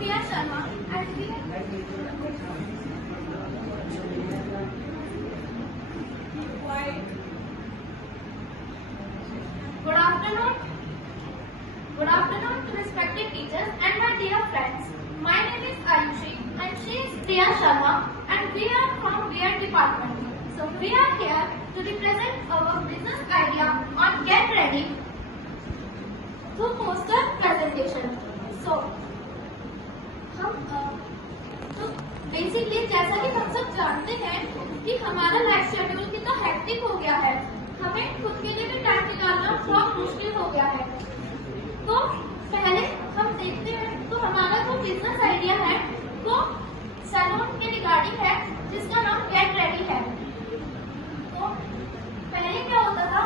Priya Sharma and we Good afternoon to respected teachers and my dear friends. My name is Ayushi and she is Priya Sharma and we are from VR department. So we are here to represent our business idea on Get Ready through poster presentation. So basically जैसा कि हम सब जानते हैं कि हमारा life schedule कितना hectic हो गया है, हमें खुद के लिए भी टाइम निकालना बहुत मुश्किल हो गया है। तो पहले हम देखते हैं तो हमारा जो बिजनेस आइडिया है वो सैलून के रिगार्डिंग है जिसका नाम गेट रेडी है। तो पहले क्या होता था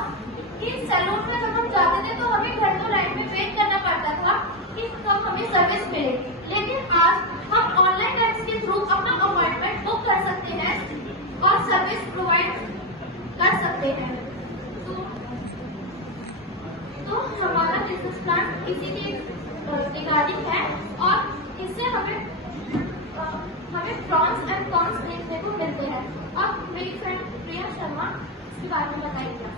कि सैलून में जब हम जाते थे तो हमें घंटों लाइन में वेट करना पड़ता था कि कब हमें सर्विस मिलेगी, लेकिन आज हम ऑनलाइन एप्स के थ्रू अपना अपॉइंटमेंट बुक कर सकते हैं और सर्विस प्रोवाइड कर सकते हैं। तो हमारा बिजनेस प्लान इसी के रिगार्डिंग है और इससे हमें प्रॉन्स एंड कॉन्स देखने को मिलते हैं। अब मेरी फ्रेंड प्रिया शर्मा इसके बारे में बताइएगा।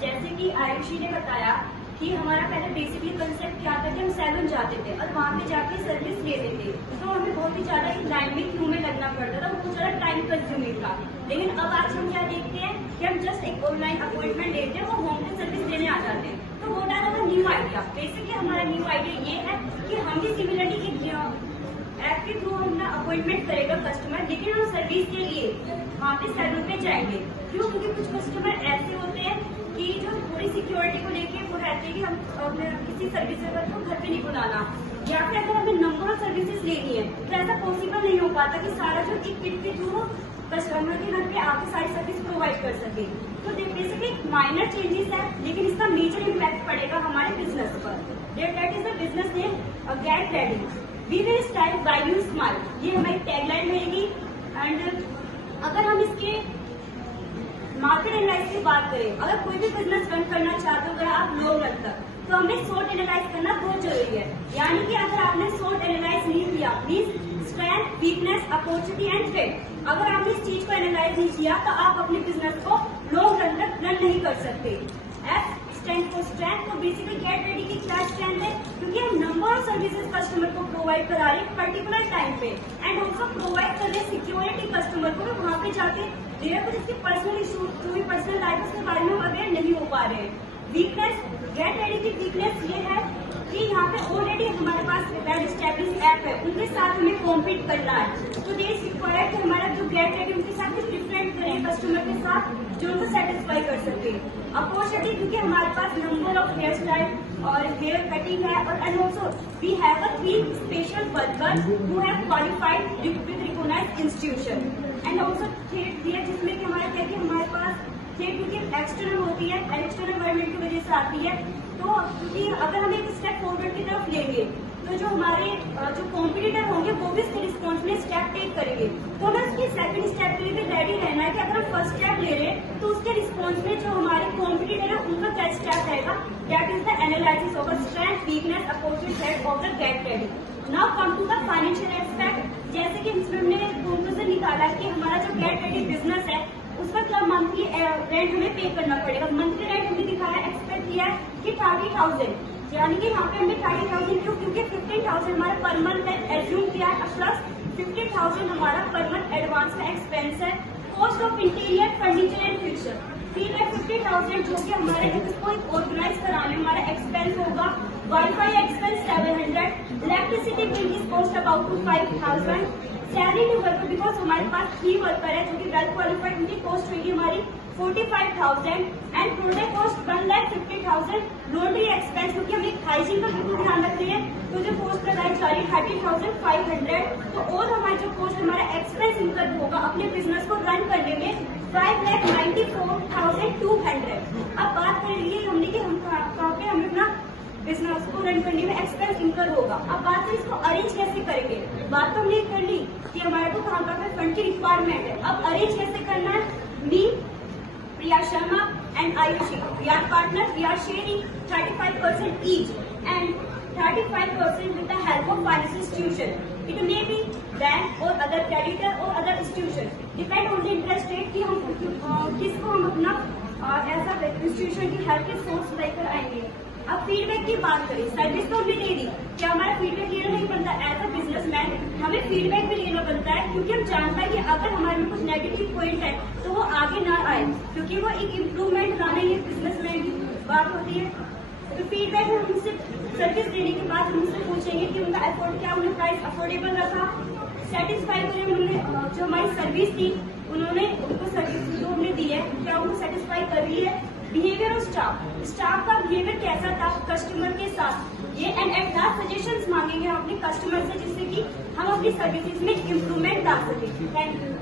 जैसे कि आयुषी ने बताया कि हमारा पहले बेसिकली कंसेप्ट क्या था कि हम सैलून जाते थे और वहाँ पे जाके सर्विस लेते थे, तो हमें बहुत ही ज्यादा लाइन में क्यू में लगना पड़ता था, बहुत ज्यादा टाइम कंज्यूमिंग था। लेकिन अब आज हम क्या देखते हैं कि हम जस्ट एक ऑनलाइन अपॉइंटमेंट लेते हैं, वो होम पे सर्विस लेने आ जाते हैं। तो वो था न्यू आइडिया। बेसिकली हमारा न्यू आइडिया ये है कि हम भी सिमिलरली ऐप के थ्रू अपना अपॉइंटमेंट करेगा कस्टमर, लेकिन हम सर्विस के लिए वहाँ पे सैलून पे जाएंगे। क्यों? क्योंकि कुछ कस्टमर ऐसे होते हैं कि जो थोड़ी सिक्योरिटी को लेके वो रहते हैं कि हम किसी सर्विस को घर पे नहीं बुलाना, या फिर अगर हमें नंबर ऑफ सर्विसेज लेनी है तो ऐसा पॉसिबल नहीं हो पाता कि सारा जो एक किट के थ्रू कस्टमर के घर पे आपको सारी सर्विस प्रोवाइड कर सके। तो बेसिकली माइनर चेंजेस है, लेकिन इसका मेजर इम्पैक्ट पड़ेगा हमारे बिजनेस पर। That is the business name Get Ready, we will style by you smile, ये हमारी टैगलाइन रहेगी। एंड अगर हम इसके मार्केट एनालाइज की बात करें, अगर कोई भी बिजनेस रन करना चाहते हो अगर आप लॉन्ग रन तक, तो हमें शॉर्ट एनालाइज करना बहुत जरूरी है। यानी कि अगर आपने शॉर्ट एनालाइज नहीं किया, means strength, weakness, opportunity and threat, अगर आपने इस चीज को एनालाइज नहीं किया तो आप अपने बिजनेस को लॉन्ग रन तक रन नहीं कर सकते। F stand for strength. तो बेसिकली गेट रेडी की क्या स्ट्रेंथ है? क्योंकि हम नंबर ऑफ सर्विसेज कस्टमर को प्रोवाइड करा रहे हैं पर्टिकुलर टाइम पे, एंड ऑल्सो प्रोवाइड कर रहे हैं सिक्योरिटी कस्टमर को, वहाँ पे जाके कुछ इसके पर्सनल इशू, जो भी पर्सनल लाइफ उसके बारे में अवेयर नहीं हो पा रहे हैं। वीकनेस, गेट रेडी की वीकनेस ये है कि यहाँ पे ऑलरेडी हमारे पास वेल एस्टेब्लिश ऐप है, उनके साथ हमें कॉम्पीट करना है। तो दिस रिक्वायर्ड कि हमारा जो गेट रेडी उनके साथ कुछ डिफरेंट करें कस्टमर के साथ जो उनको सेटिस्फाई कर सके। अपॉर्चुनिटी, क्योंकि हमारे पास नंबर ऑफ हेयर स्टाइल और हेयर कटिंग है, और and also we have a 3 special workers who have qualified with recognised institution. And also threat दिया जिसमें कि हमारा क्या कि हमारे पास थ्रेड क्योंकि एक्सटर्नल होती है, एक्सटर्नल गवर्नमेंट की वजह से आती है। तो क्योंकि अगर हम एक स्टेप फॉरवर्ड की तरफ लेंगे तो जो हमारे जो कॉम्पिटिटर होंगे वो भी इसके रिस्पॉन्स में स्टेप टेक करेंगे। तो हमें उसकी सेकंड स्टेप के लिए भी रेडी रहना है कि अगर हम फर्स्ट स्टेप ले रहे हैं तो उसके रिस्पॉन्स में जो हमारे कॉम्पिटिटर है उनका क्या स्टेप रहेगा। That is the analysis of strength, weakness, opportunity threat of the Get Ready. Now come to the financial aspect. जैसे कि इसमें हमने कंक्लूजन निकाला कि हमारा जो गेट रेडी बिजनेस है उसका क्या मंथली रेंट हमें पे करना पड़ेगा। मंथली रेंट हमने दिखाया, एक्सपेक्ट किया है कि 30,000, यानी कि यहाँ पे हमने 30,000 क्यों? क्योंकि 15,000 हमारा पर मंथ है एज्यूम किया है, प्लस 50,000 हमारा पर मंथ एडवांस का एक्सपेंस है। Cost of interior, furniture and fixture, ठीक है 50,000 जो कि हमारे इसको ऑर्गेनाइज कराने हमारा एक्सपेंस होगा। Wifi expense 700, electricity bill is cost about two 5,000। Salary to worker, because हमारे पास 3 वर्कर है जो कि वेल क्वालिफाइड, उनकी कॉस्ट होगी हमारी 45,000 and product cost 1,50,000। Laundry expense, क्योंकि हम एक हाइजीन का बिल्कुल ध्यान रखते हैं, तो जो कॉस्ट लगाई जा रही है 30,500। तो और हमारा जो कॉस्ट हमारा एक्सपेंस इनकम होगा अपने बिजनेस को रन करने में 5,94,200। अब बात कर लिए हमने कि हम कहाँ पे हमें अपना बिजनेस को रन करने में एक्सपेंस इनकर होगा। अब बात करें इसको अरेंज कैसे करेंगे। बात तो हमने कर ली कि हमारे को कहाँ फंड की रिक्वायरमेंट है, अब अरेंज कैसे करना है। मी Priya Sharma and Ayushi. We are partners. We are sharing 35% each and 35% with the help of financial institution. It may be bank or other creditor or other institution. Depend on the interest rate कि हम किसको हम अपना ऐसा institution की help के source लेकर आएंगे. अब फीडबैक की बात करें, सर्विस तो हमें दे दी, क्या हमारा फीडबैक लेना नहीं बनता? एज अ बिजनेसमैन हमें फीडबैक भी लेना बनता है, क्योंकि हम जानते हैं कि अगर हमारे में कुछ नेगेटिव पॉइंट है तो वो आगे ना आए, क्योंकि वो एक इम्प्रूवमेंट लाना ये बिजनेसमैन की बात होती है. तो फीडबैक हम उनसे सर्विस देने के बाद हम उनसे पूछेंगे कि उनका एफोर्ड क्या, उन्होंने प्राइस अफोर्डेबल रखा, सेटिस्फाई करें उन्होंने जो हमारी सर्विस थी, उन्होंने उनको सर्विस जो हमने दी है क्या उनको सेटिस्फाई कर रही है. बिहेवियर ऑफ स्टाफ का बिहेवियर कैसा था कस्टमर के साथ, ये एंड एट लास्ट सजेशंस मांगेंगे हम अपने कस्टमर से, जिससे कि हम अपनी सर्विसेज में इम्प्रूवमेंट ला सकें. Thank you.